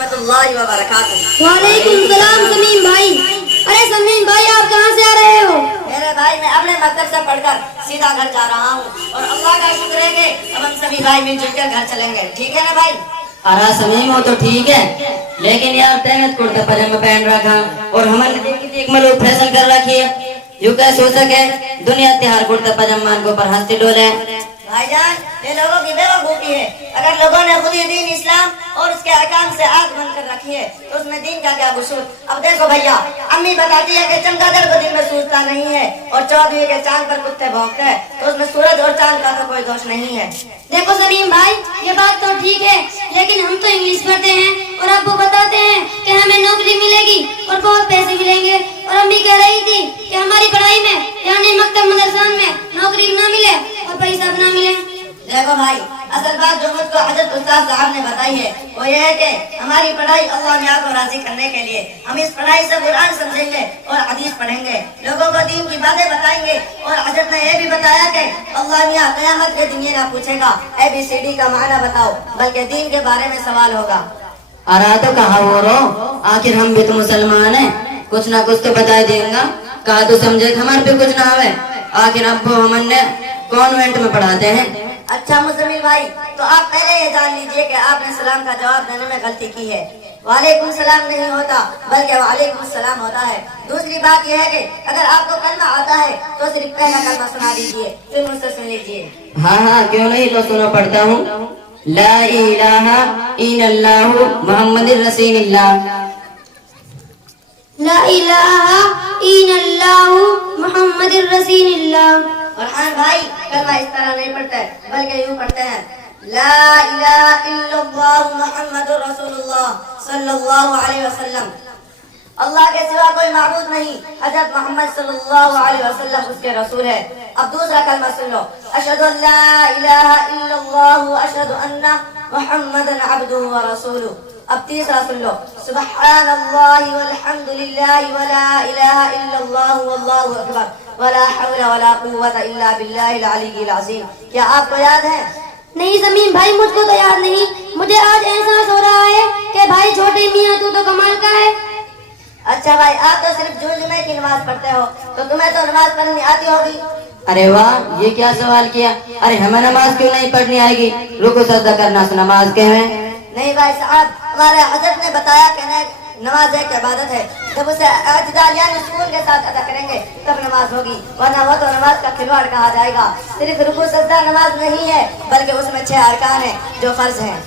रहमतुल्लाहि व बरकातुहू। वालेकुम सलाम समीम भाई। अरे समीम भाई, आप कहाँ से आ रहे हो? मेरे भाई, मैं अपने मकतब से पढ़कर सीधा घर जा रहा हूँ और अल्लाह का शुक्र है कि अब हम सभी भाई मिलजुल कर घर चलेंगे। ठीक है ना भाई? अरे समीम हो तो ठीक है, लेकिन यार तैने कुर्ता पजामा पहन रखा और हमने एक मलूक फैशन कर रखी है। यूं कैसे हो सके दुनिया त्योहार कुर्ता पजामा के ऊपर हंसते डोले। भाईजान, ये लोगों की बेवकूफी है। अगर लोगों ने खुद ही दीन इस्लाम और उसके अहकाम से आंख बंद कर रखी है तो उसमें दीन का क्या कसूर? अब देखो भैया, अम्मी बताती है कि चमगादड़ को दिन में सूझता नहीं है और चौदहवीं के चांद पर कुत्ते भौंकते हैं, तो उसमें सूरज और चांद का तो कोई दोष नहीं है। देखो सलीम भाई, ये बात तो ठीक है, लेकिन हम तो इंग्लिश पढ़ते हैं और अब वो बताते हैं कि हमें नौकरी मिलेगी और बहुत पैसे मिलेंगे, और अम्मी कह रही थी कि हमारी पढ़ाई में यानी मकतब मदरसान में नौकरी न मिले और पैसा न मिले। देखो भाई, असल बात जो मुझको हजरत उस्ताद साहब ने बताई है वो ये है कि हमारी पढ़ाई अल्लाह मियां को राजी करने के लिए हम इस पढ़ाई से कुरान समझेंगे और हदीस पढ़ेंगे, लोगों को दीन की बातें बताएंगे। और हजरत ने ये भी बताया कि अल्लाह मियां क़यामत के दिन ये ना पूछेगा ABCD का माना बताओ, बल्कि दीन के बारे में सवाल होगा। अरे तो कहा हो रो, आखिर हम भी तो मुसलमान हैं, कुछ ना कुछ तो बता देंगे। कहा तो समझे हमारे पे कुछ ना आवे, आखिर अब हमने कॉन्वेंट में पढ़ाते हैं। अच्छा मुसलमान भाई, तो आप पहले ये जान लीजिए कि आपने सलाम का जवाब देने में गलती की है। वालेकुम सलाम नहीं होता बल्कि वालेकुम सलाम होता है। दूसरी बात यह है कि अगर आपको कलमा आता है तो सिर्फ पहला कलमा सुना दीजिए, फिर मुझसे सुन लीजिए। हाँ हाँ क्यों नहीं, तो सुनो पढ़ता हूँ। ला इलाहा इल्लल्लाहु मुहम्मदुर रसूलुल्लाह। ला इलाहा इल्लल्लाहु मुहम्मदुर रसूलुल्लाह। और हाँ भाई, कलमा इस तरह नहीं पढ़ते बल्कि यूँ पढ़ते हैं, ला इलाहा इल्लल्लाहु मुहम्मदुर रसूलुल्लाह सल्लल्लाहु अलैहि वसल्लम। अल्लाह के सिवा कोई माबूद नहीं, हज़रत मोहम्मद सल्लल्लाहु अलैहि वसल्लम उसके रसूल है। अब दूसरा कलमा सुन लो, अशहदु अल्ला इलाहा इल्लल्लाहु अशहदु अन्ना मुहम्मदन अब्दुहु व रसूलुहु। अब तीसरा सुन लो, सुब्हानल्लाहि वल्हम्दुलिल्लाहि वला इलाहा इल्लल्लाहु वल्लाहु अकबर वला हौला वला कुव्वता इल्ला बिल्लाहिल अलिय्यिल अज़ीम। क्या आपको याद है? नहीं समीम भाई, मुझको तो याद नहीं। मुझे आज एहसास हो रहा है कि भाई छोटे मियाँ तू तो कमाल का है। अच्छा भाई, आप तो सिर्फ जुमे की नमाज पढ़ते हो, तो तुम्हें तो नमाज पढ़नी आती होगी। अरे वाह, ये क्या सवाल किया। अरे हमें नमाज क्यों नहीं पढ़नी आएगी? रुको सजदा करना से नमाज के हैं? नहीं भाई साहब, हमारे हजरत ने बताया कि नमाज एक इबादत है, जब उसे अज्दाल यानी सुकून के साथ अदा करेंगे तब नमाज होगी, वरना वो तो नमाज का खिलवाड़ कहा जाएगा। सिर्फ रुकू सजदा नमाज नहीं है बल्कि उसमें 6 अरकान हैं जो फर्ज हैं।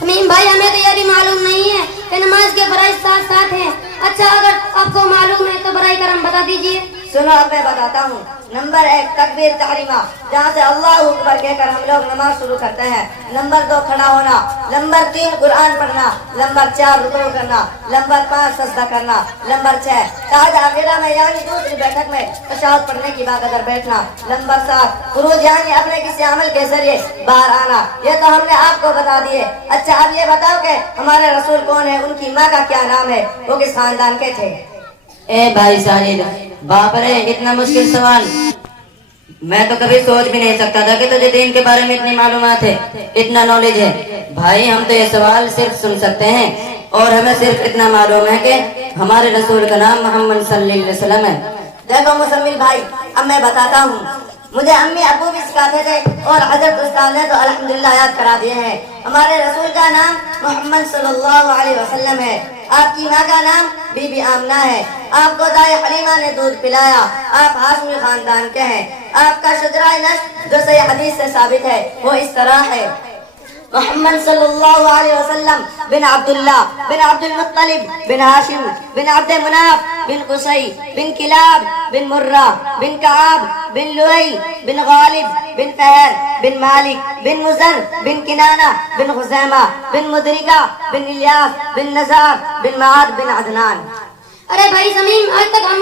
समीम भाई, हमें तो ये भी मालूम नहीं है कि नमाज के फराइज साथ साथ हैं। अच्छा, अगर आपको मालूम है तो बराए करम बता दीजिए। सुनो, अब मैं बताता हूँ। नंबर 1 तकबीर तहरीमा, जहाँ से अल्लाह अकबर कहकर हम लोग नमाज शुरू करते हैं। नंबर 2 खड़ा होना। नंबर 3 कुरान पढ़ना। नंबर 4 रुकू करना। नंबर 5 सजदा करना। नंबर 6 ताज आखिरा में यानी दूसरी बैठक में तशahhud पढ़ने की बाद अगर बैठना। नंबर 7 खुरूज यानी अपने किसी अमल के जरिए बाहर आना। ये तो हमने आपको बता दिए। अच्छा, अब ये बताओ कि हमारे रसूल कौन है, उनकी माँ का क्या नाम है, वो किस खानदान के थे? ए भाई साजिद, बाप रे इतना मुश्किल सवाल मैं तो कभी सोच भी नहीं सकता था कि तुझे दीन के बारे में इतनी मालूमात है, इतना नॉलेज है। भाई हम तो ये सवाल सिर्फ सुन सकते हैं और हमें सिर्फ इतना मालूम है कि हमारे रसूल का नाम मोहम्मद सल्लल्लाहु अलैहि वसल्लम है। देखो मुसम्मिल भाई, अब मैं बताता हूँ। मुझे अम्मी अबू भी सिखाते थे और हजरत उस्ताद ने तो अल्हम्दुलिल्लाह याद करा दिए हैं। हमारे रसूल का नाम मोहम्मद सल्लल्लाहु अलैहि वसल्लम है। आपकी माँ का नाम बीबी आमना है। आपको दाई हलीमा ने दूध पिलाया। आप हाशमी खानदान के हैं। आपका शजराए नस्ब जो सही हदीस से साबित है वो इस तरह है, मोहम्मद सल्लल्लाहु अलैहि वसल्लम बिन अब्दुल्लाह बिन अब्दुल मुत्तलिब बिन हाशिम बिन अब्द मुनाफ बिन कुसै बिन किलाब बिन मुर्रा बिन कआब बिन लुई बिन गालिब बिन फहर बिन मालिक बिन मुजर बिन किनाना बिन खुजैमा बिन मुदरिका बिन इलियास बिन नजार बिन माद बिन अदनान। अरे भाई समीम, आज तक हम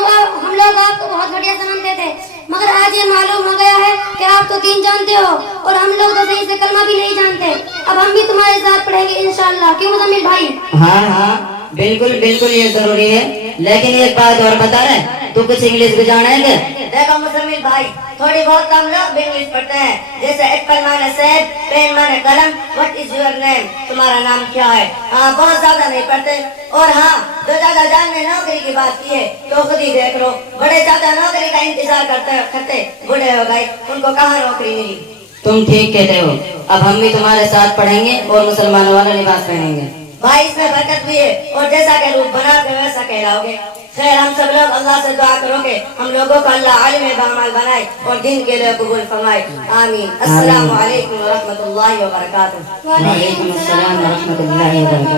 लोग आपको बहुत बढ़िया समझते थे, मगर आज ये मालूम हो गया है कि आप तो दीन जानते हो और हम लोग तो सही से कलमा भी नहीं जानते। अब हम भी तुम्हारे साथ पढ़ेंगे इंशाअल्लाह। क्यों मुजम्मिल भाई? हाँ हाँ बिल्कुल बिल्कुल, ये जरूरी है। लेकिन एक बात और बता रहे, तू कुछ इंग्लिश भी जाने है क्या? देखो मुसम्मिल भाई, تھوڑی بہت ہم لوگ بھی انگلش پڑھتے ہیں، جیسے ایپل مانے سیب، پین مانے قلم، وٹ از یور نیم، تمہارا نام کیا ہے. ہاں بہت زیادہ نہیں پڑھتے. اور ہاں جو چاچا جان نے نوکری کی بات کی ہے تو خود ہی دیکھ لو، بڑے چاچا نوکری کا انتظار کرتے بوڑھے ہو گئے، ان کو کہاں نوکری ملی. تم ٹھیک کہتے ہو. اب ہم بھی تمہارے ساتھ پڑھیں گے اور مسلمانوں والا لباس پہنیں گے. بھائی اس میں برکت بھی ہے، اور جیسا کہ روح بنا کے ویسا کہلاؤ گے. خیر ہم سب لوگ اللہ سے دعا کرو گے ہم لوگوں کو اللہ عالم باعمال بنائے اور دین کے لیے قبول فرمائے. آمین. السلام علیکم ورحمۃ اللہ وبرکاتہ. وعلیکم السلام ورحمۃ اللہ وبرکاتہ.